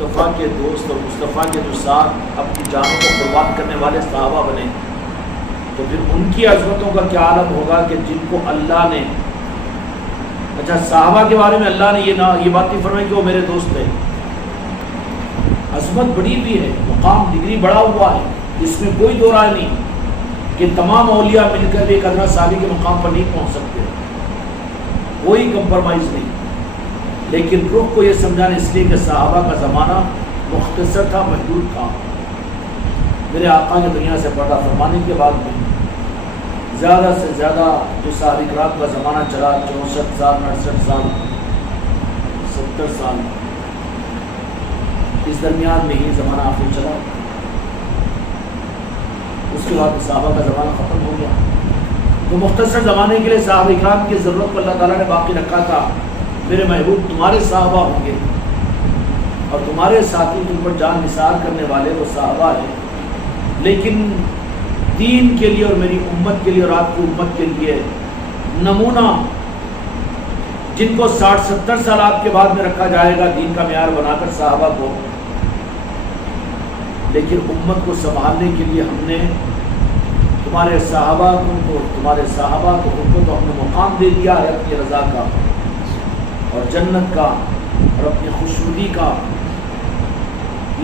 مصطفیٰ کے دوست اور مصطفیٰ کے جو ساتھ اپنی جانوں کو قربان کرنے والے صحابہ بنے تو پھر ان کی عظمتوں کا کیا عالم ہوگا کہ جن کو اللہ نے، اچھا صحابہ کے بارے میں اللہ نے یہ بات نہیں فرمائی کہ وہ میرے دوست ہیں، عظمت بڑی بھی ہے، مقام ڈگری بڑا ہوا ہے، اس میں کوئی دو رائے نہیں کہ تمام اولیاء مل کر ایک ادنا صحابی کے مقام پر نہیں پہنچ سکتے، کوئی کمپرومائز نہیں، لیکن رخ کو یہ سمجھانا اس لیے کہ صحابہ کا زمانہ مختصر تھا، محدود تھا۔ میرے آقا نے دنیا سے پردہ فرمانے کے بعد میں زیادہ سے زیادہ جو صحابہ کرام کا زمانہ چلا 64 سال 68 سال 70 سال، اس درمیان میں ہی زمانہ آخر چلا، اس کے بعد صحابہ کا زمانہ ختم ہو گیا۔ تو مختصر زمانے کے لیے صحابہ کرام کی ضرورت کو اللہ تعالیٰ نے باقی رکھا تھا۔ میرے محبوب تمہارے صحابہ ہوں گے اور تمہارے ساتھی تم پر جان نثار کرنے والے وہ صحابہ ہیں، لیکن دین کے لیے اور میری امت کے لیے اور آپ کی امت کے لیے نمونہ جن کو 60-70 سال آپ کے بعد میں رکھا جائے گا دین کا معیار بنا کر صحابہ کو، لیکن امت کو سنبھالنے کے لیے ہم نے تمہارے صحابہ کو ان کو تو ہم نے مقام دے دیا ہے اپنی رضا کا اور جنت کا اور اپنی خوشنودی کا،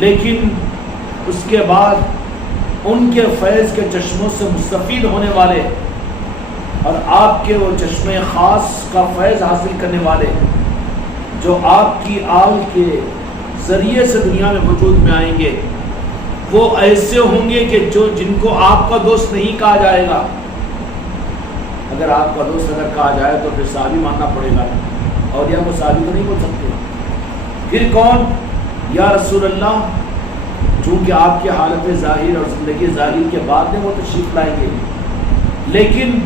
لیکن اس کے بعد ان کے فیض کے چشموں سے مستفید ہونے والے اور آپ کے وہ چشمے خاص کا فیض حاصل کرنے والے جو آپ کی آل کے ذریعے سے دنیا میں وجود میں آئیں گے، وہ ایسے ہوں گے کہ جن کو آپ کا دوست نہیں کہا جائے گا۔ اگر آپ کا دوست اگر کہا جائے تو پھر صحابی ماننا پڑے گا، اولیاء کو صحابی تو نہیں بول سکتے۔ پھر کون؟ یا رسول اللہ، چونکہ آپ کی حالت ظاہر اور زندگی ظاہر کے بعد میں وہ تشریف لائیں گے، لیکن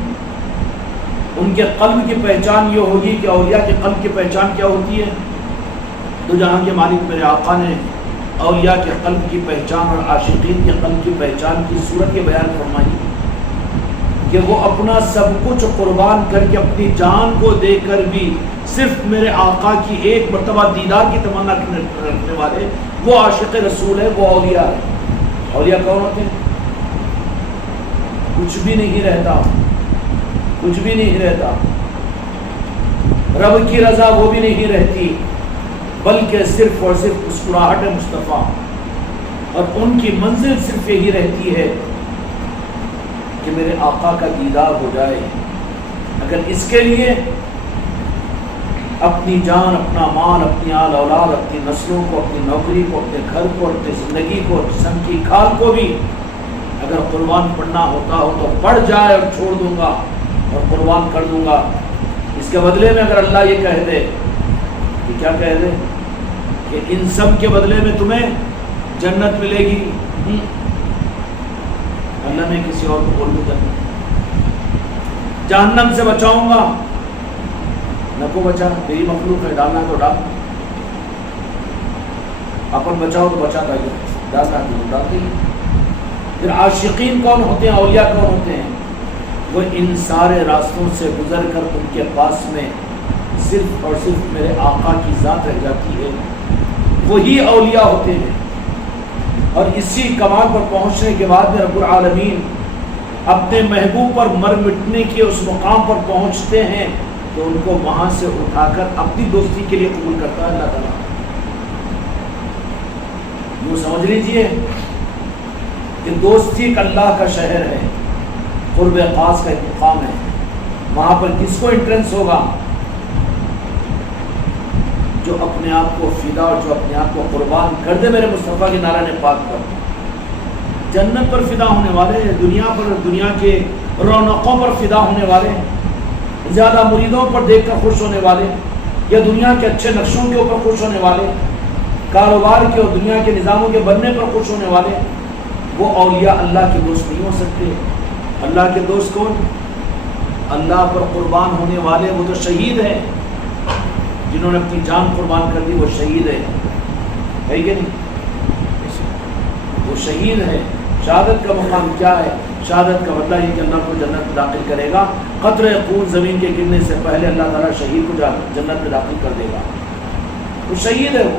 ان کے قلب کی پہچان یہ ہوگی کہ اولیاء کے قلب کی پہچان کیا ہوتی ہے؟ تو جہاں کے مالک میرے آقا نے اولیاء کے قلب کی پہچان اور عاشقین کے قلب کی پہچان کی صورت یہ بیان فرمائی کہ وہ اپنا سب کچھ قربان کر کے اپنی جان کو دے کر بھی صرف میرے آقا کی ایک مرتبہ دیدار کی تمنا رکھنے والے وہ عاشق رسول ہے، وہ اولیاء ہے۔ اولیاء کون ہوتے ہیں؟ کچھ بھی نہیں رہتا، کچھ بھی نہیں رہتا، رب کی رضا وہ بھی نہیں رہتی، بلکہ صرف اور صرف مسکراہٹ مصطفیٰ، اور ان کی منزل صرف یہی رہتی ہے کہ میرے آقا کا دیدار ہو جائے۔ اگر اس کے لیے اپنی جان، اپنا مال، اپنی آل اولاد، اپنی نسلوں کو، اپنی نوکری کو، اپنے گھر کو، اپنی زندگی کو، جسم کی کھال کو بھی اگر قربان پڑنا ہوتا ہو تو پڑ جائے اور چھوڑ دوں گا اور قربان کر دوں گا۔ اس کے بدلے میں اگر اللہ یہ کہہ دے کہ کیا کہہ دے کہ ان سب کے بدلے میں تمہیں جنت ملے گی، اللہ میں کسی اور کو بول دوں جہنم سے بچاؤں گا، نہ کو بچا، میری مخلوق ہے، ڈالنا تو ڈال، اپن بچاؤ تو بچاتا ہی، ڈالنا تو ڈالتے ہی۔ پھر عاشقین کون ہوتے ہیں؟ اولیاء کون ہوتے ہیں؟ وہ ان سارے راستوں سے گزر کر ان کے پاس میں صرف اور صرف میرے آقا کی ذات رہ جاتی ہے، وہی اولیاء ہوتے ہیں۔ اور اسی کمال پر پہنچنے کے بعد میں رب العالمین اپنے محبوب پر مر مٹنے کے اس مقام پر پہنچتے ہیں تو ان کو وہاں سے اٹھا کر اپنی دوستی کے لیے قبول کرتا ہے اللہ تعالیٰ۔ یوں سمجھ لیجئے کہ دوستی ایک اللہ کا شہر ہے، قرب خاص کا ایک مقام ہے، وہاں پر کس کو انٹرنس ہوگا؟ جو اپنے آپ کو فدا اور جو اپنے آپ کو قربان کر دے میرے مصطفیٰ کے نعرہ نے پاک پر، جنت پر فدا ہونے والے، دنیا پر، دنیا کے رونقوں پر فدا ہونے والے، زیادہ مریدوں پر دیکھ کر خوش ہونے والے، یا دنیا کے اچھے نقشوں کے اوپر خوش ہونے والے، کاروبار کے اور دنیا کے نظاموں کے بننے پر خوش ہونے والے، وہ اولیاء اللہ کے دوست نہیں ہو سکتے۔ اللہ کے دوست کون؟ اللہ پر قربان ہونے والے، وہ تو شہید ہیں، جنہوں نے اپنی جان قربان کر دی، وہ شہید ہے کہ نہیں؟ وہ شہید ہے۔ شہادت کا مقام کیا ہے؟ شہادت کا بدلہ یہ کہ اللہ کو جنت میں داخل کرے گا، قطرہ خون زمین کے گرنے سے پہلے اللہ تعالیٰ شہید کو جنت میں داخل کر دے گا۔ وہ شہید ہے، وہ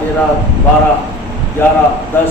13, 12, 11, 10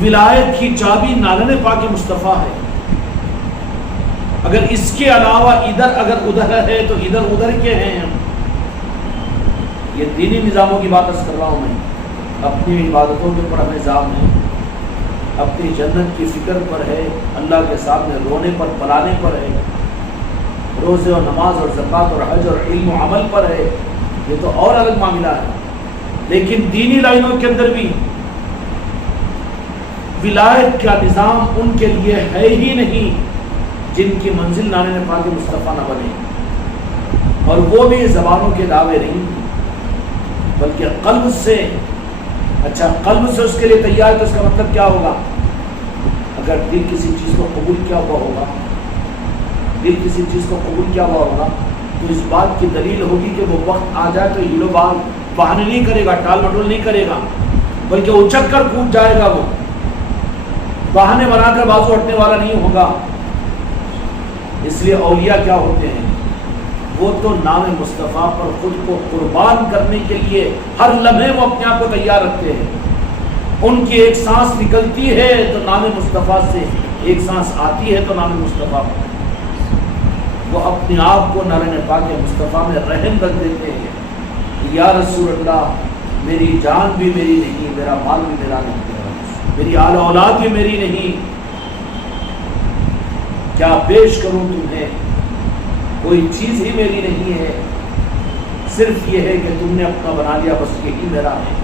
ولایت کی چابی نالن پاک مصطفیٰ ہے. اگر اس کے علاوہ اگر ادھر ہے تو ادھر کے ہیں ہم. یہ دینی نظاموں کی بات کر رہا ہوں میں. اپنی عبادتوں کے اوپر ہمیں نظام ہے, اپنی جنت کی فکر پر ہے, اللہ کے سامنے رونے پر پلانے پر ہے, روزے اور نماز اور زکوٰۃ اور حج اور علم و عمل پر ہے. یہ تو اور الگ معاملہ ہے. لیکن دینی لائنوں کے اندر بھی ولایت کا نظام ان کے لیے ہے ہی نہیں جن کی منزل نالن پاک مصطفیٰ نہ بنے. اور وہ بھی زبانوں کے دعوے نہیں بلکہ قلب سے. اچھا قلب سے اس کے لیے تیار تو اس کا مطلب کیا ہوگا؟ اگر دل کسی چیز کو قبول کیا ہوا ہوگا, دل کسی چیز کو قبول کیا ہوا ہوگا تو اس بات کی دلیل ہوگی کہ وہ وقت آ جائے تو ہیلو بہانے نہیں کرے گا, ٹال مٹول نہیں کرے گا, بلکہ اچک کر کود جائے گا. وہ بہانے بنا کر بازو ہٹنے والا نہیں ہوگا. اس لیے اولیاء کیا ہوتے ہیں؟ وہ تو نام مصطفیٰ پر خود کو قربان کرنے کے لیے ہر لمحے وہ اپنے آپ کو تیار رکھتے ہیں. ان کی ایک سانس نکلتی ہے تو نام مصطفیٰ سے, ایک سانس آتی ہے تو نام مصطفیٰ. وہ اپنے آپ کو نالن پاک مصطفیٰ میں رحم رکھ دیتے ہیں. یا رسول اللہ, میری جان بھی میری نہیں, میرا مال بھی میرا نہیں, میری آل اولاد بھی میری نہیں, کیا پیش کروں تمہیں؟ کوئی چیز ہی میری نہیں ہے, صرف یہ ہے کہ تم نے اپنا بنا لیا, بس یہی میرا ہے.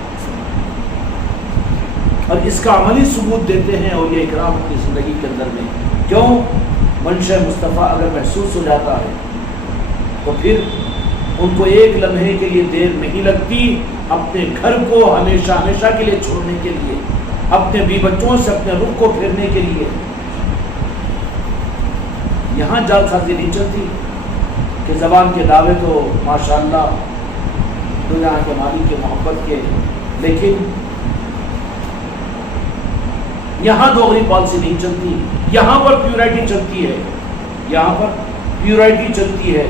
اور اس کا عملی ثبوت دیتے ہیں اور یہ اکرام اپنی زندگی کے اندر میں. کیوں؟ منشا مصطفیٰ اگر محسوس ہو جاتا ہے تو پھر ان کو ایک لمحے کے لیے دیر نہیں لگتی اپنے گھر کو ہمیشہ ہمیشہ کے لیے چھوڑنے کے لیے, اپنے بیوی بچوں سے اپنے رخ کو پھیرنے کے لیے. یہاں جال سازی نہیں چلتی کہ زبان کے دعوے تو ماشاءاللہ دنیا کے مالک کے محبت کے, لیکن یہاں دوغلی پالیسی نہیں چلتی. یہاں پر پیورٹی چلتی ہے, یہاں پر پیورٹی چلتی ہے.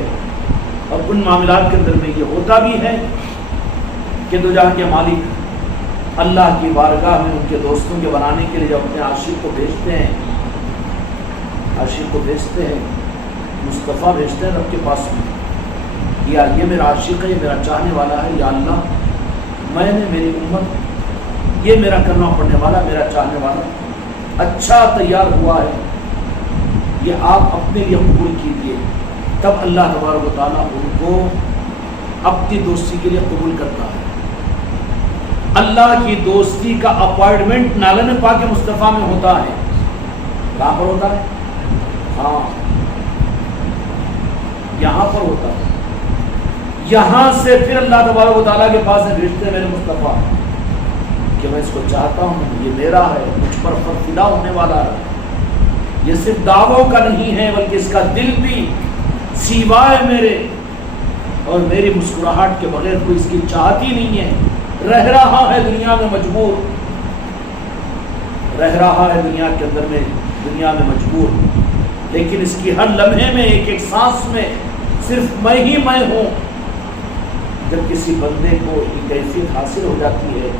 اور ان معاملات کے اندر میں یہ ہوتا بھی ہے کہ دو جہاں کے مالک اللہ کی بارگاہ میں ان کے دوستوں کے بنانے کے لیے جب اپنے عاشق کو بھیجتے ہیں, عاشق کو بھیجتے ہیں, مصطفیٰ بھیجتے ہیں رب کے پاس میں, یا یہ میرا عاشق ہے, یہ میرا چاہنے والا ہے, یا اللہ میں نے میری امت, یہ میرا کرنا پڑنے والا, میرا چاہنے والا اچھا تیار ہوا ہے, یہ آپ اپنے لیے قبول کیجیے. تب اللہ تبارک و تعالیٰ ان کو اپنی دوستی کے لیے قبول کرتا ہے. اللہ کی دوستی کا اپائنٹمنٹ نالن پاک مصطفیٰ میں ہوتا ہے. کہاں پر ہوتا ہے؟ ہاں یہاں پر ہوتا ہے. یہاں سے پھر اللہ تبارک و تعالیٰ کے پاس بھیجتے ہیں میرے مصطفیٰ کہ میں اس کو چاہتا ہوں, یہ میرا ہے, مجھ پر فدا ہونے والا ہے. یہ صرف دعووں کا نہیں ہے بلکہ اس کا دل بھی سوائے میرے اور میری مسکراہٹ کے بغیر کوئی اس کی چاہتی نہیں ہے. رہ رہا ہے دنیا میں مجبور, رہ رہا ہے دنیا کے اندر میں, دنیا میں مجبور, لیکن اس کی ہر لمحے میں ایک ایک سانس میں صرف میں ہی میں ہوں. جب کسی بندے کو یہ کیفیت حاصل ہو جاتی ہے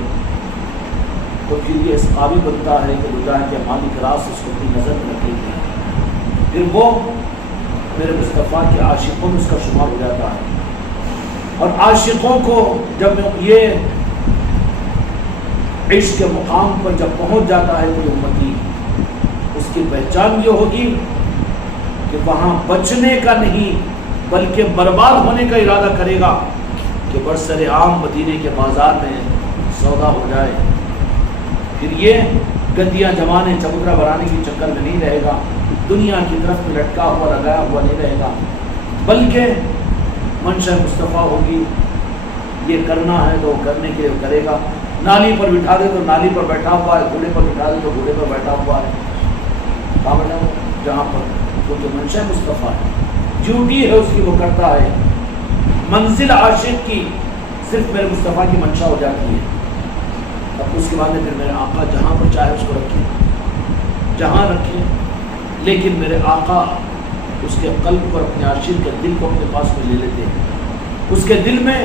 تو پھر یہ اس قابل بنتا ہے کہ دنیا کے مالک راز اس کو اپنی نظر میں رکھے گے, پھر وہ میرے مصطفیٰ کے عاشقوں میں اس کا شمار ہو جاتا ہے. اور عاشقوں کو جب یہ عشق کے مقام پر جب پہنچ جاتا ہے کوئی امتی, اس کی پہچان یہ ہوگی کہ وہاں بچنے کا نہیں بلکہ برباد ہونے کا ارادہ کرے گا کہ برسر عام مدینے کے بازار میں سودا ہو جائے. پھر یہ گدیاں جمانے چبوترا بنانے کی چکر میں نہیں رہے گا, دنیا کی طرف میں لٹکا ہوا لگایا ہوا نہیں رہے گا, بلکہ منشا مصطفیٰ ہوگی. یہ کرنا ہے تو کرنے کے لیے کرے گا. نالی پر بٹھا دے تو نالی پر بیٹھا ہوا ہے, گھوڑے پر بٹھا دے تو گھوڑے پر بیٹھا ہوا ہے. کہاں بیٹھا ہوا؟ جہاں پر. وہ تو منشا مصطفیٰ ہے, ڈیوٹی ہے اس کی, وہ کرتا ہے. منزل عاشق کی صرف میرے مصطفیٰ کی منشا ہو جاتی ہے. اب اس کے بعد میں پھر میرے آقا جہاں پر چاہے اس کو رکھے, جہاں رکھے, لیکن میرے آقا اس کے قلب پر اپنے عاشق کے دل کو اپنے پاس میں لے لیتے ہیں. اس کے دل میں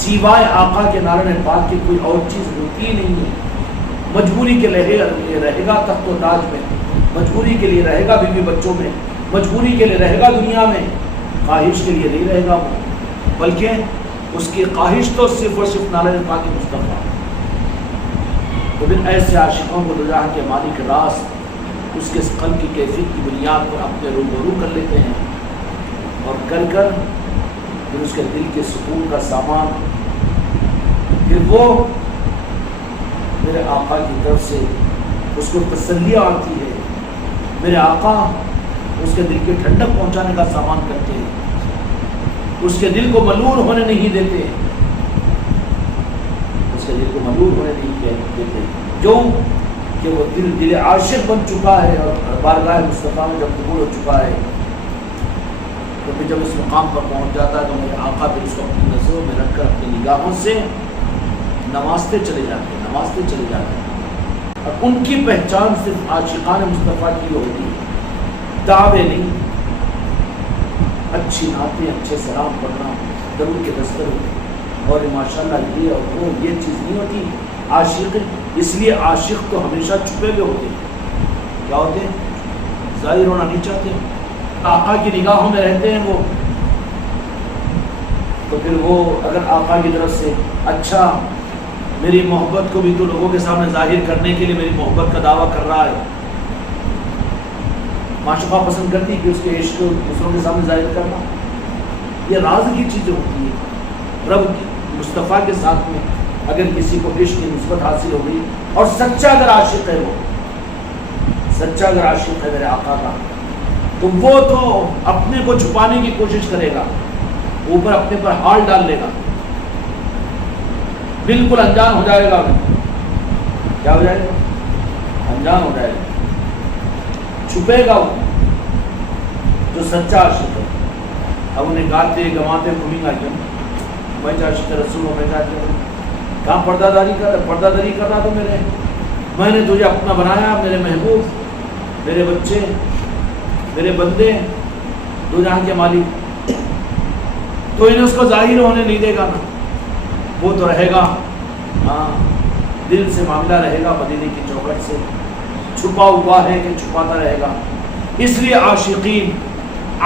سوائے آقا کے نالن پاک کی کوئی اور چیز ہوتی ہی نہیں ہے. مجبوری کے لیے رہے گا تخت و تاج میں، مجبوری کے لیے رہے گا بیوی بچوں میں، مجبوری کے لیے رہے گا دنیا میں، خواہش کے لیے نہیں رہے گا وہ، بلکہ اس کی خواہش تو صرف اور صرف نالے پاک مصطفیٰ۔ تو پھر ایسے عاشقوں کو دو جہاں کے مالک راز اس کے قلب کی کیفیت کی بنیاد پر اپنے روبرو کر لیتے ہیں، اور کر پھر اس کے دل کے سکون کا سامان پھر وہ میرے آقا کی طرف سے اس کو تسلیہ آتی ہے، میرے آقا اس کے دل کی ٹھنڈک پہنچانے کا سامان کرتے ہیں، اس کے دل کو ملول ہونے نہیں دیتے، اس کے دل کو ملول ہونے نہیں دیتے، جو کہ وہ دل عاشق بن چکا ہے اور بارگاہ مصطفیٰ میں جب قبول ہو چکا ہے، تو پھر جب اس مقام پر پہنچ جاتا ہے تو میرے آقا پھر اس کو اپنی نظروں میں رکھ کر اپنی نگاہوں سے نوازتے چلے جاتے ہیں، نوازتے چلے جاتے ہیں، اور ان کی پہچان صرف عاشقان مصطفیٰ کی ہوتی ہے، دعوے نہیں، اچھی نعتیں، اچھے سلام پڑھنا، درود کے دستر اور ماشاءاللہ یہ اور وہ یہ چیز نہیں ہوتی۔ عاشق اس لیے عاشق تو ہمیشہ چھپے ہوئے ہوتے ہیں، کیا ہوتے ہیں؟ ظاہر ہونا نہیں چاہتے، آقا کی نگاہوں میں رہتے ہیں وہ، تو پھر وہ اگر آقا کی طرف سے اچھا میری محبت کو بھی تو لوگوں کے سامنے ظاہر کرنے کے لیے میری محبت کا دعویٰ کر رہا ہے، معشوقہ پسند کرتی کہ اس کے عشق دوسروں کے سامنے ظاہر کرنا، یہ راز کی چیزیں ہوتی ہیں۔ رب کی مصطفیٰ کے ساتھ میں اگر کسی کو عشق کی نسبت حاصل ہو گئی اور سچا اگر عاشق ہے، وہ سچا اگر عاشق ہے میرے آقا کا، تو وہ تو اپنے کو چھپانے کی کوشش کرے گا، اوپر اپنے پر ہال ڈال لے گا، بالکل انجان ہو جائے گا، کیا ہو جائے گا؟ انجان ہو جائے گا، چھپے گا وہ جو سچا عاشق ہے۔ اب انہیں گاتے گواتے گھومیں گا کیوں؟ میں عاشق رسول ہوں، میں چاہتا ہوں کہاں پردہ داری کر رہا تو میں نے تجھے اپنا بنایا، میرے محبوب، میرے بچے، میرے بندے، دو جہاں کے مالک، تو انہیں اس کو ظاہر ہونے نہیں دے گا نا، وہ تو رہے گا ہاں دل سے معاملہ رہے گا، مدینے کی چوکھٹ سے چھپا ہوا ہے کہ چھپاتا رہے گا۔ اس لیے عاشقین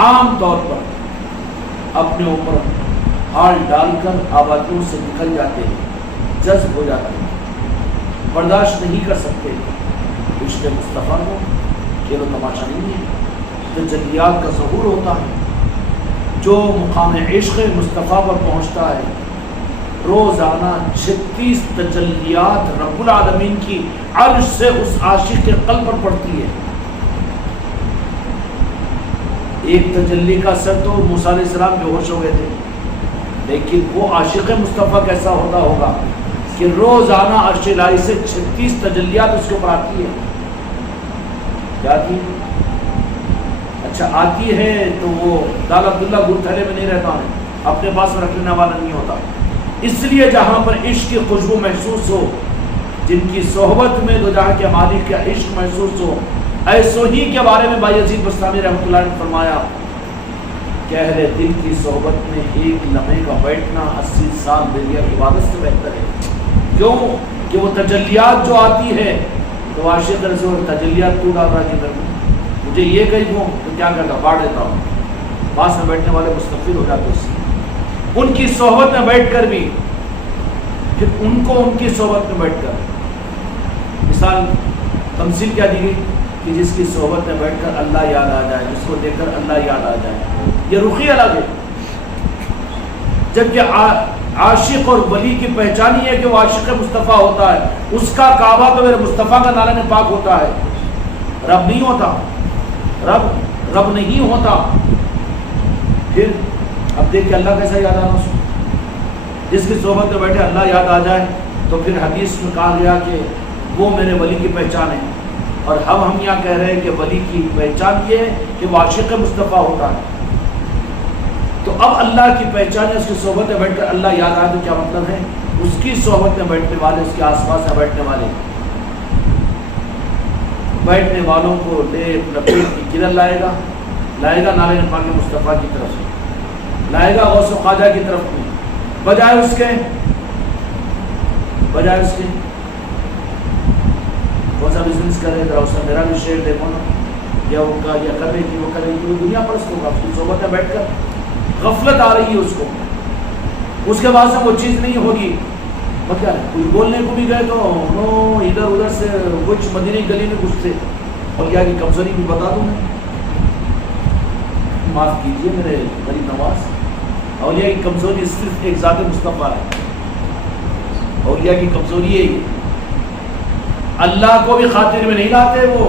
عام طور پر اپنے اوپر ہال ڈال کر آبادیوں سے نکل جاتے ہیں، جذب ہو جاتے ہیں، برداشت نہیں کر سکتے عشق مصطفیٰ کو، کھیل و تماشا نہیں ہے، تجلیات کا ظہور ہوتا ہے۔ جو مقام عشق مصطفیٰ پر پہنچتا ہے، روزانہ 36 تجلیات رب العالمین کی عرش سے اس عاشق کے قلب پر پڑتی ہے۔ ایک تجلی کا اثر تو موسیٰ علیہ السلام بے ہوش ہو گئے تھے، لیکن وہ عاشق مصطفیٰ کیسا ہوتا ہوگا کہ روزانہ عرش الہی سے 36 تجلیات اس کے اوپر آتی ہے۔ کیا آتی ہے؟ اچھا آتی ہے تو وہ دال عبداللہ گڑ تھلے میں نہیں رہتا ہے، اپنے پاس رکھ لینے والا نہیں ہوتا۔ اس لیے جہاں پر عشق کی خوشبو محسوس ہو، جن کی صحبت میں دو جہاں کے مالک کا عشق محسوس ہو، ایسو ہی کے بارے میں بایزید بستامی رحمۃ اللہ نے فرمایا کہ اہل دل کی صحبت میں ایک لمحے کا بیٹھنا 80 سال دنیا کی عبادت سے بہتر ہے۔ کیوں کہ وہ تجلیات جو آتی ہے تو عاشق رسول تجلیات تو ڈال رہا ہے کہ مجھے یہ کہی دوں تو کیا کرتا، باڑ دیتا ہوں، پاس میں بیٹھنے والے مستفید ہو جاتے اس سے، ان کی صحبت میں بیٹھ کر بھی پھر ان کو ان کی صحبت میں بیٹھ کر مثال تمثیل کیا دی گئی کہ جس کی صحبت میں بیٹھ کر اللہ یاد آ جائے، جس کو دیکھ کر اللہ یاد آ جائے، یہ رخی الگ ہے۔ جبکہ عاشق اور ولی کی پہچان یہ ہے کہ وہ عاشق مصطفیٰ ہوتا ہے، اس کا کعبہ تو میرے مصطفیٰ کا نالہ پاک ہوتا ہے، رب نہیں ہوتا، رب نہیں ہوتا۔ پھر اب دیکھ کہ اللہ کیسا یاد آنا، جس کی صحبت میں بیٹھے اللہ یاد آ جائے، تو پھر حدیث میں کہا گیا کہ وہ میرے ولی کی پہچان ہے، اور ہم یہاں کہہ رہے ہیں کہ ولی کی پہچان یہ ہے کہ وہ عاشق مصطفیٰ ہوتا ہے۔ تو اب اللہ کی پہچان ہے اس کی صحبت میں بیٹھ کر اللہ یاد آئے، تو کیا مطلب ہے؟ اس کی صحبت میں بیٹھنے والے، اس کے آس پاس میں بیٹھنے والوں کو لیپ لپیٹ کی کرن لائے گا نالے پاک مصطفیٰ کی طرف سے، لائے گا غوث و خواجہ کی طرف میں، بجائے اس کے کون سا بزنس کرے ذرا اس میں میرا بھی شیئر دیکھو نا، یا وہ یا کر رہی تھی وہ کر رہی تھی، وہ دنیا پرست ہوگا، اس کی صحبت میں بیٹھ کر غفلت آ رہی ہے اس کو، اس کے بعد سے وہ چیز نہیں ہوگی۔ وہ کیا ہے، کچھ بولنے کو بھی گئے تو ادھر ادھر سے کچھ مدینہ گلی میں گھستے، اور کیا کی کمزوری بھی بتا دوں میں، معاف کیجئے میرے غریب نواز، اولیاء کی کمزوری صرف ایک ذات مصطفیٰ ہے، اولیاء کی کمزوری ہے یہ، اللہ کو بھی خاطر میں نہیں لاتے وہ،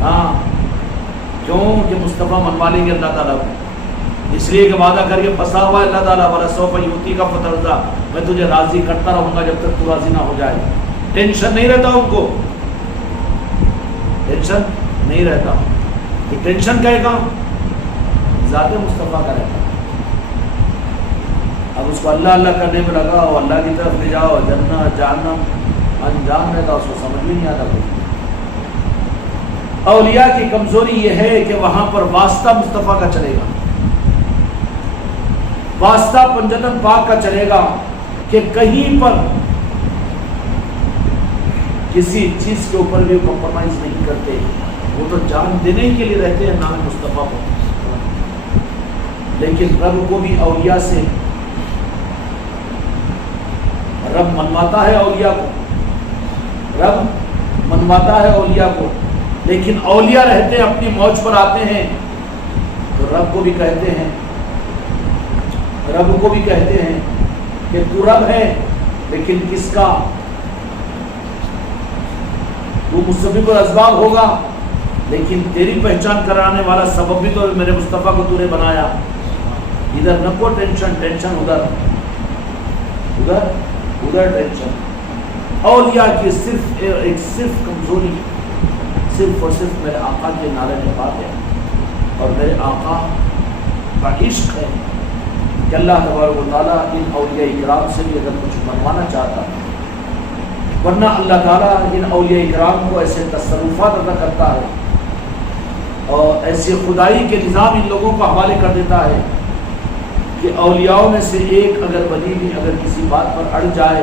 ہاں کیوں کہ مصطفیٰ منوا لیں گے اللہ تعالیٰ کو، اس لیے کہ وعدہ کر کے پھنسا ہوا ہے اللہ تعالیٰ والا، سوف یؤتی کا فترضا، میں تجھے راضی کرتا رہوں گا جب تک تو راضی نہ ہو جائے، ٹینشن نہیں رہتا ان کو، ٹینشن نہیں رہتا، کہ ٹینشن کا کام ذات مصطفیٰ کا رہتا، اب اس کو اللہ اللہ کرنے میں لگا اور اللہ کی طرف لے جاؤ، جنت جہنم انجام رہتا، اس کو سمجھ بھی نہیں آتا کوئی۔ اولیاء کی کمزوری یہ ہے کہ وہاں پر واسطہ مصطفیٰ کا چلے گا، واسطہ پنجتن پاک کا چلے گا، کہ کہیں پر کسی چیز کے اوپر بھی کمپرومائز نہیں کرتے، وہ تو جان دینے کے لیے رہتے ہیں نام مصطفیٰ کو، لیکن رب کو بھی اولیاء سے رب منواتا ہے، اولیاء کو رب منواتا ہے اولیاء کو، لیکن اولیاء رہتے ہیں اپنی موج پر آتے ہیں تو رب کو بھی کہتے ہیں کہ تو رب ہے، لیکن کس کا، تو مسبب الاسباب ہوگا، لیکن تیری پہچان کرانے والا سبب بھی تو میرے مصطفیٰ کو تو نے بنایا، ادھر نہ کو ٹینشن ادھر ٹینشن۔ اولیاء کی صرف کمزوری صرف اور صرف میرے آقا کے نعرے میں بات ہے، اور میرے آقا کا عشق ہے کہ اللہ تبارک و تعالیٰ ان اولیاء اکرام سے بھی اگر کچھ منوانا چاہتا، ورنہ اللہ تعالیٰ ان اولیاء اکرام کو ایسے تصرفات ادا کرتا ہے اور ایسی خدائی کے نظام ان لوگوں کو حوالے کر دیتا ہے کہ اولیاء میں سے ایک اگر ولی بھی اگر کسی بات پر اڑ جائے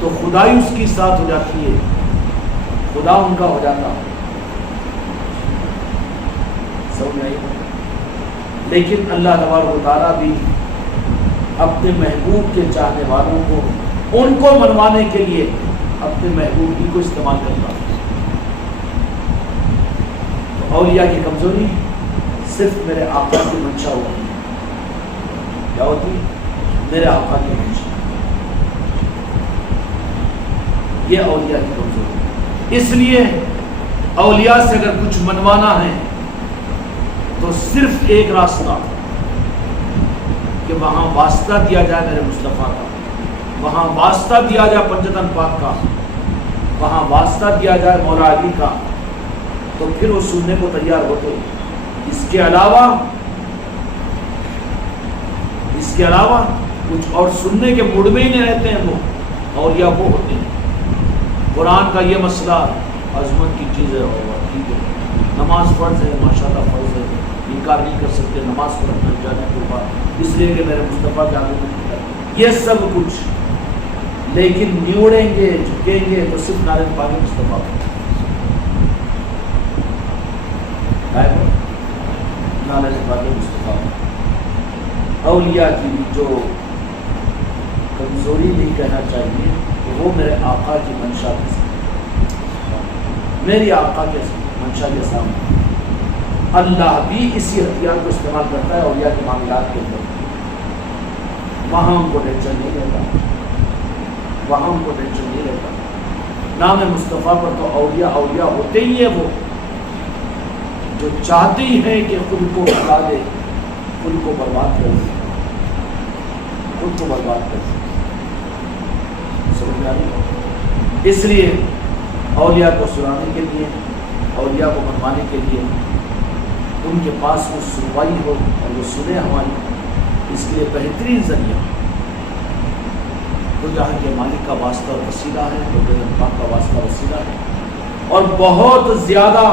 تو خدائی اس کی ساتھ ہو جاتی ہے، خدا ان کا ہو جاتا ہے، سمجھ آئی؟ لیکن اللہ تبارک و تعالیٰ بھی اپنے محبوب کے چاہنے والوں کو ان کو منوانے کے لیے اپنے محبوب ہی کو استعمال کرتا ہے۔ تو اولیاء کی کمزوری صرف میرے آقا کی منشا ہوتی ہے، کیا ہوتی ہے؟ میرے آقا کی منشا، یہ اولیاء کی کمزوری۔ اس لیے اولیاء سے اگر کچھ منوانا ہے تو صرف ایک راستہ کہ وہاں واسطہ دیا جائے میرے مصطفیٰ کا، وہاں واسطہ دیا جائے پنجتن پاک کا، وہاں واسطہ دیا جائے مولا علی کا، تو پھر وہ سننے کو تیار ہوتے۔ اس کے علاوہ کچھ اور سننے کے موڈ میں ہی نہیں رہتے ہیں وہ اولیاء وہ ہوتے ہیں۔ قرآن کا یہ مسئلہ عظمت کی چیز ہے، اور ٹھیک ہے نماز فرض ہے، ماشاءاللہ فرض ہے، انکار نہیں کر سکتے نماز کو رکھنا جانے کے بعد، اس لیے کہ میرے مصطفیٰ کے آگے یہ سب کچھ، لیکن نیوڑیں گے جھکیں گے تو صرف نعرے پاک مصطفیٰ نعرے پاک مصطفیٰ۔ اولیاء کی جو کمزوری نہیں کہنا چاہیے کہ وہ میرے آقا کی منشا کے سامنے، میری آقا کے منشا کے سامنے اللہ بھی اسی ہتھیار کو استعمال کرتا ہے اولیاء کے معاملات کے اندر، وہاں ان کو ٹینشن نہیں رہتا، نام مصطفیٰ پر تو اولیاء ہوتے ہی ہیں، وہ جو چاہتے ہی ہیں کہ خود کو بتا دے، خود کو برباد کر دے، سمجھ میں آ رہی؟ اس لیے اولیاء کو سنانے کے لیے، اولیاء کو منوانے کے لیے ان کے پاس وہ سنوائی ہو اور وہ سنے ہماری، اس کے لیے بہترین ذریعہ تو جہاں کے مالک کا واسطہ اور وسیلہ ہے، تو پیغمبر پاک کا واسطہ وسیلہ ہے، اور بہت زیادہ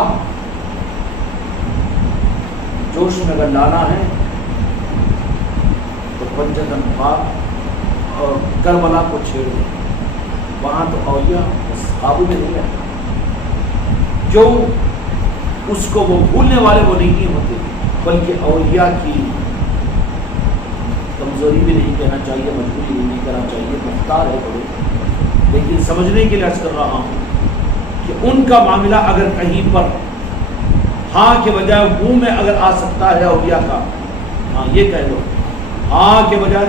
جوش میں اگر لانا ہے تو پنجتن پاک اور کربلا کو چھیڑ دیں، وہاں تو اولیاء قابو میں نہیں رہتا. جو اس کو وہ بھولنے والے وہ نہیں ہوتے، بلکہ اولیاء کی کمزوری بھی نہیں کہنا چاہیے، مجبوری بھی نہیں کہنا چاہیے، مختار ہے بڑے، لیکن سمجھنے کے لیے عرض کر رہا ہوں کہ ان کا معاملہ اگر کہیں پر ہاں کے بجائے منہ میں اگر آ سکتا ہے اولیاء کا، ہاں یہ کہہ لو، ہاں کے بجائے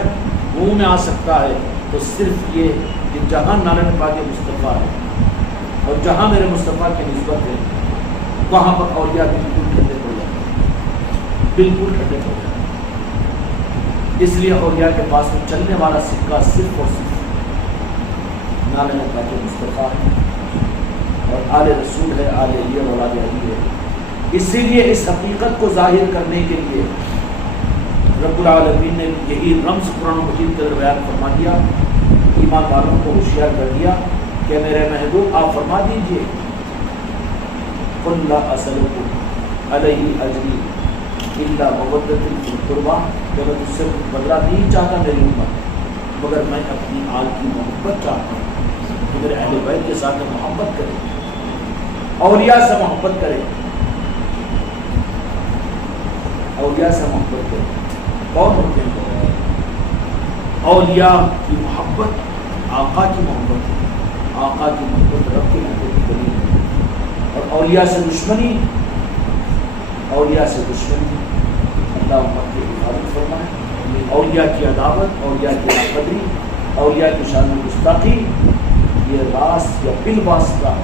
منہ میں آ سکتا ہے، تو صرف یہ کہ جہاں نالن پاک مصطفیٰ ہے اور جہاں میرے مصطفیٰ کی نسبت ہے وہاں پر اولیاء بالکل ٹھنڈے ہو جاتے، بالکل ٹھنڈے ہو جاتے. اس لیے اولیاء کے پاس میں چلنے والا سکہ صرف اور صرف نالن پاک مصطفیٰ ہے اور آل رسول ہے، آل علی اور اولاد علی ہے. اسی لیے اس حقیقت کو ظاہر کرنے کے لیے رب العالمین نے یہی رمز قرآن مجید کے بیان فرما دیا، ایمان والوں کو ہوشیار کر دیا کہ میرے محبوب آپ فرما دیجئے قُلْ لَا أَسْأَلُكُمْ عَلَيْهِ أَجْرًا إِلَّا مَوَدَّةً فِي الْقُرْبَىٰ کہ میں تجھ سے بدلہ نہیں چاہتا میری امت، مگر میں اپنی آل کی محبت چاہتا ہوں کہ میرے اہل بیت کے ساتھ محبت کرے، اولیاء سے محبت کرے، اولیاء سے محبت کرے. کون ہوتے ہیں اولیاء کی محبت؟ آقا کی محبت ہے، آقا کی محبت رب کی محبت بنی ہے. اور اولیاء سے دشمنی، اولیاء سے دشمنی اللہ امت کی حفاظت فرمائے. اولیاء کی عداوت، اولیاء کی ناقدری، اولیاء کی شان و گستاخی، یہ راست یا بالواسطہ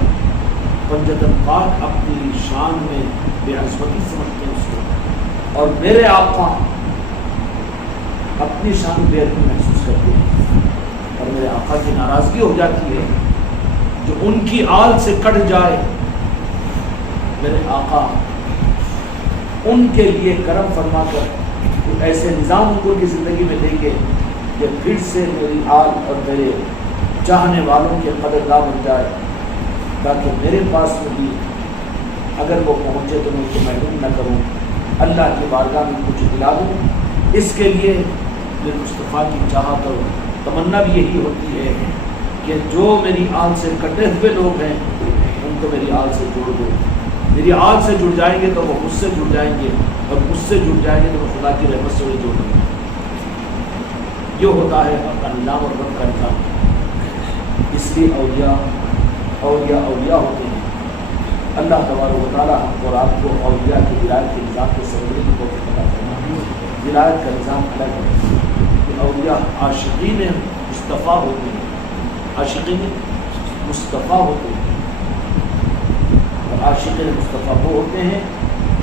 پنجتن پاک اپنی شان میں بے عظمتی سمجھتے ہیں اس کو، اور میرے آقا اپنی شان بے عظمتی محسوس کرتے ہیں، اور میرے آقا کی ناراضگی ہو جاتی ہے جو ان کی آل سے کٹ جائے. میرے آقا ان کے لیے کرم فرما کر ایسے نظام ان کو کی زندگی میں دیں گے کہ پھر سے میری آل اور میرے چاہنے والوں کے قدرداں بن جائے، تاکہ میرے پاس میں بھی اگر وہ پہنچے تو میں ان کو محروم نہ کروں، اللہ کی بارگاہ میں کچھ دلا دوں. اس کے لیے میرے مصطفیٰ کی چاہت اور تمنا بھی یہی ہوتی ہے کہ جو میری آل سے کٹے ہوئے لوگ ہیں ان کو میری آل سے جوڑ دو. میری آل سے جڑ جائیں گے تو وہ مجھ سے جڑ جائیں گے، اور مجھ سے جڑ جائیں گے تو وہ خدا کی رحمت سے جڑ جائیں گے. یہ ہوتا ہے اپنا نظام اور رب کا نظام. اس لیے اولیاء ہوتے ہیں. اللہ تبارک و تعالیٰ ہم کو اور آپ کو اولیاء کی ولایت کے نظام کے سمجھنے کی توفیق عطا فرمائے. ولایت کا نظام الگ ہے کہ اولیاء عاشقین مصطفیٰ ہوتے ہیں، عاشقین مصطفیٰ ہوتے ہیں. اور عاشقین مصطفیٰ وہ ہوتے ہیں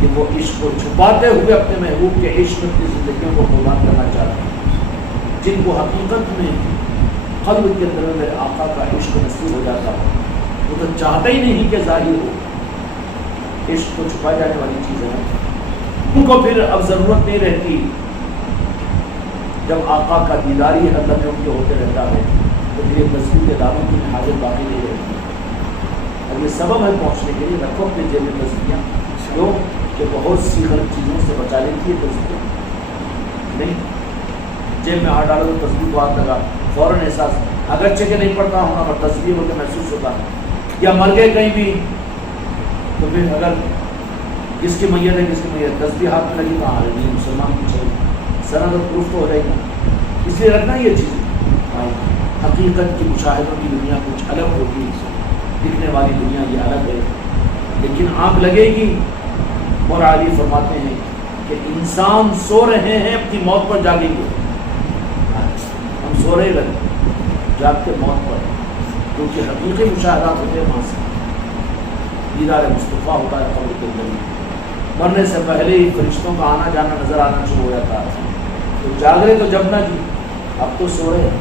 کہ وہ عشق کو چھپاتے ہوئے اپنے محبوب کے عشق میں اپنی زندگیوں کو قربان کرنا چاہتے ہیں، جن کو حقیقت میں قلب کے اندر میرے آقا کا عشق نصیب ہو جاتا ہے. وہ تو چاہتا ہی نہیں کہ ظاہر ہو، عشق کو چھپائی جانے والی چیز ہے. ان کو پھر اب ضرورت نہیں رہتی، جب آقا کا دیدار ہی اللہ میں ان کے ہوتے رہتا ہے تو پھر یہ تصویر کے دعووں کی حاجت باقی نہیں رہتی. اور یہ سبب ہے پہنچنے کے لیے رکھو اپنے جیب میں تصویریاں، کیوں کہ بہت سی غلط چیزوں سے بچا لیتی ہے تصویر. نہیں جیب میں ہاتھ ڈالو تو تصویر کو ہاتھ لگا، فوراً احساس اگرچہ کہ نہیں پڑتا ہونا پر تصویر ہو کے محسوس ہوتا ہے. یا مر گئے کہیں بھی تو پھر اگر کس کی میت ہے کس کی میت تصویر ہاتھ میں لگی کہاں نہیں مسلمان کی چاہیے سند اور پروف تو ہو جائے گا. اس لیے رکھنا یہ چیز حقیقت کی مشاہدوں کی دنیا کچھ الگ ہوگی، دکھنے والی دنیا یہ الگ ہے، لیکن آنکھ لگے گی. اور علی فرماتے ہیں کہ انسان سو رہے ہیں اپنی موت پر جاگیں گے. ہم سو رہے رہے جاگتے موت پر، کیونکہ حقیقی مشاہدات ہوتے ہیں وہاں سے. دیدار مصطفیٰ ہوتا ہے قبر کے اندر. مرنے سے پہلے ہی فرشتوں کا آنا جانا نظر آنا شروع ہو جاتا ہے. تو جاگ رہے تو جب نہ جی، اب تو سو رہے ہیں.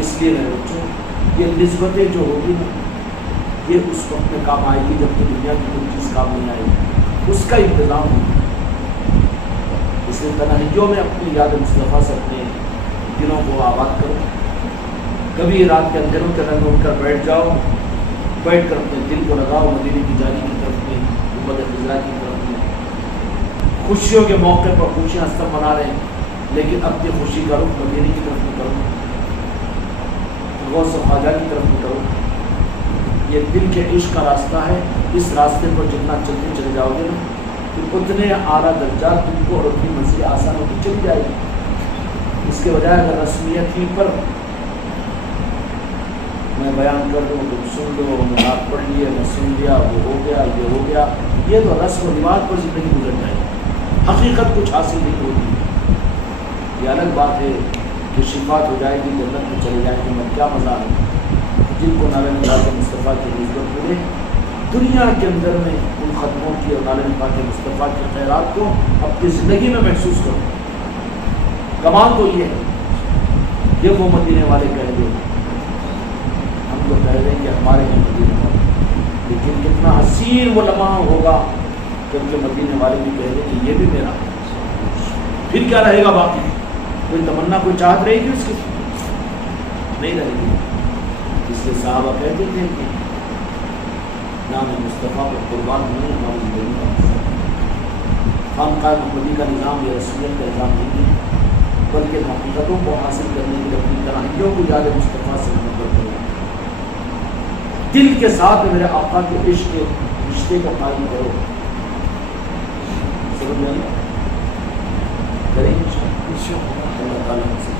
اس لیے میرے بچوں یہ نسبتیں جو ہوگی نا یہ اس وقت میں کام آئے گی جب کہ دنیا کی کوئی چیز کام نہیں آئے گی. اس کا انتظام ہوگا. اس لیے تنہائیوں میں اپنی یاد مصطفیٰ سے اپنے دلوں کو آباد کرو. کبھی رات کے اندھیروں کے رنگ اٹھ کر بیٹھ جاؤ، بیٹھ کر اپنے دل کو لگاؤ مدینے کی جاری کی طرف میں، امت خضرا کی طرف میں. خوشیوں کے موقع پر خوشیاں سب منا رہے ہیں، لیکن اپنی خوشی کا رخ مدینے کی طرف میں کرو. غوث خواجہ کی طرف مڑو. یہ دل کے عشق کا راستہ ہے. اس راستے پر جتنا چلتے چلے جاؤ گے نا پھر اتنے اعلیٰ درجات تم کو اور اپنی منزل آسان ہوتی چلی جائے گی. اس کے بجائے اگر رسمیت ہی پر میں بیان کر دوں تم سن لو, میں رات پڑھ لیے, میں سن لیا, وہ ہو گیا, یہ ہو گیا, یہ تو رسم و رواج پر زندگی گزر جائے گی. حقیقت کچھ حاصل نہیں ہوتی. یہ الگ بات ہے کہ شفاعت ہو جائے گی, جنت میں چلے جائیں گے, میں کیا مزہ ہے. جن کو نالے پاک مصطفیٰ کی نسبت ملے دنیا کے اندر میں ان ختموں کی اور نالے پاک مصطفیٰ کے خیرات کو اپنی زندگی میں محسوس کرو. کمال تو یہ ہے, یہ وہ مدینے والے کہہ دیں, ہم تو کہہ دیں کہ ہمارے ہیں مدینے والے, لیکن کتنا حسین وہ لمحہ ہوگا جب کہ مدینے والے بھی کہہ دیں کہ یہ بھی میرا ہے. پھر کیا رہے گا باقی؟ کوئی تمنا, کوئی چاہت رہے گی اس کی؟ نہیں رہے گی. اس لیے صحابہ کہتے تھے کہ نام مصطفیٰ پر قربان ہونے ہماری زندگی کا خانقاہ محمدی کا نظام یہ رسمیت کا نظام نہیں ہے, بلکہ حقیقتوں کو حاصل کرنے کے لیے اپنی تنہائیوں کو یاد مصطفیٰ سے محبت کرو. دل کے ساتھ میرے آقا کے عشق کے رشتے کو قائم کرو. سمجھ میں کریں گے اللہ تعالیٰ ہم سے